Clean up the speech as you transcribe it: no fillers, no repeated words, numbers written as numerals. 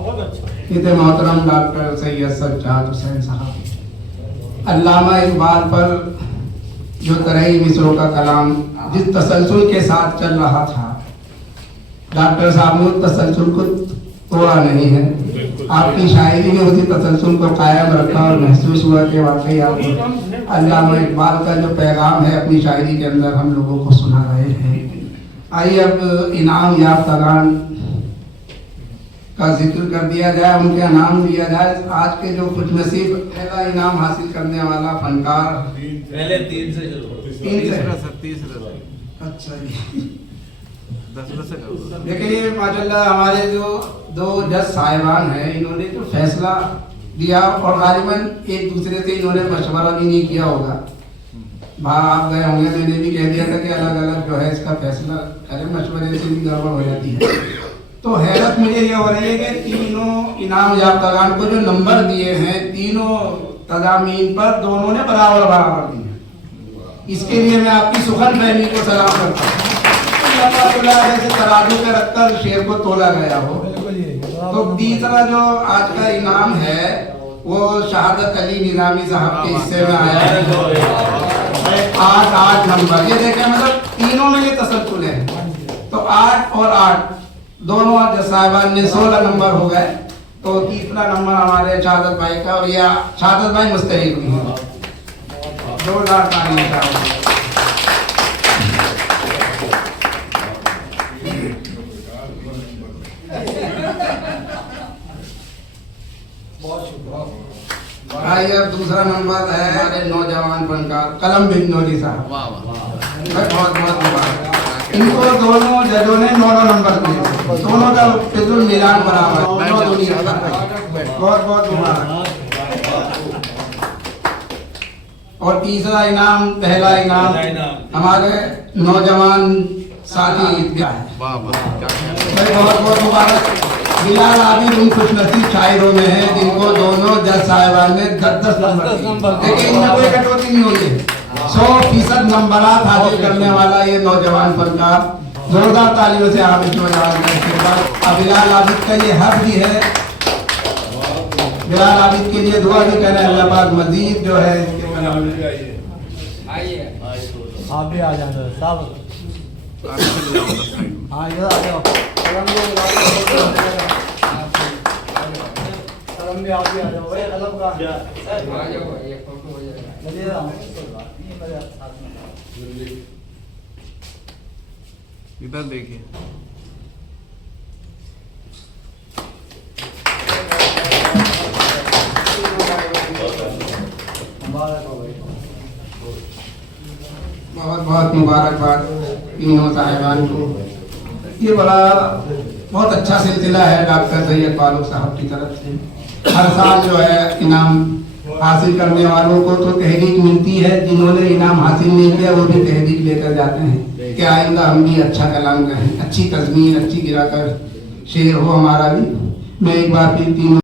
बहुत अच्छा। इतने मोहतरम डॉक्टर सैयद सज्जाद हुसैन साहब अल्लामा इकबाल पर जो तरई मिसरों का कलाम जिस तसलसल के साथ चल रहा था, डॉक्टर साहब ने तसलसल को तोड़ा नहीं है। आपकी शायरी ने उसी तसलसल को कायम रखा और महसूस हुआ कि वाकई आप अल्लामा इकबाल का जो पैगाम है अपनी शायरी के अंदर हम लोगों को सुना रहे हैं। आइए अब इनाम याफ्तागान का जिक्र कर दिया जाए, उनके नाम दिया जाए। आज के जो खुशनसीब पहला इनाम हासिल करने वाला फनकार पहले तीन से अच्छा जी, देखिए माशाल्लाह हमारे जो दो जज साहिबान हैं, इन्होंने जो फैसला दिया और गालिबन एक दूसरे से इन्होंने मशवरा भी नहीं किया होगा। बाहर आप गए होंगे, मैंने भी कह दिया था कि अलग अलग जो है इसका फैसला करें, मशवरे से भी गड़बड़ हो जाती है। तो हैरत मुझे ये हो रही है कि तीनों इनाम याफ्तागान को जो नंबर दिए हैं, तीनों तजामीन पर दोनों ने बराबर बराबर दिए। इसके लिए मैं आपकी सुखन फहमी को सलाम करता हूँ। जैसे तराजू पे रखकर शेर को तोला गया हो। तो तीसरा जो आज का इनाम है वो शहादत अली निजामी साहब के हिस्से में आया है 8 नंबर। ये देखें, मतलब तीनों में ये तसल्सल है। तो 8 और 8 दोनों जज साहिबान ने 16 नंबर हो गए। तो तीसरा नंबर हमारे शहादत भाई का, और यह शहादत भाई मुस्तहिक भी है। 2000 आइए अब दूसरा नंबर है हमारे नौजवान फनकार कलम बिनोली साहब। बहुत बहुत मुबारक। इनको दोनों जजों ने 9 नंबर दिए, दोनों का फिजुल मिलान बराबर। बहुत बहुत मुबारक। और तीसरा इनाम, पहला इनाम हमारे नौजवान साथी ईदगाह है। बहुत बहुत मुबारक। बिलाल आबिद उन खुशनसीब शायरों में है जिनको दोनों जज साहिबान ने 10 नंबर, लेकिन इनमें कोई कटौती नहीं हुई है। 100% नंबरात हासिल करने वाला ये नौजवान फनकार, जोरदार तालियों से आप इस नौजवान का बिलाल आबिद का ये हक भी है। बिलाल आबिद के लिए दुआ भी करें, अल्लाह पाक मजीद जो है आप भी आ जाए साहब। हाँ इधर आ जाओ। कलम भी आप भी आ जाओ भाई। कलम का आ जाओ, ये फोटो हो जाएगा। इधर देखिए। बहुत बहुत मुबारकबाद तीनों साहिबान को। ये बड़ा बहुत अच्छा सिलसिला है डॉक्टर सैयद फारूक साहब की तरफ से। हर साल जो है इनाम हासिल करने वालों को तो तहरीक मिलती है, जिन्होंने इनाम हासिल नहीं किया वो भी तहरीक लेकर जाते हैं कि आइंदा हम भी अच्छा कलाम करें, अच्छी तज़मीन अच्छी गिरा कर शेर हो हमारा भी। मैं एक बार फिर तीनों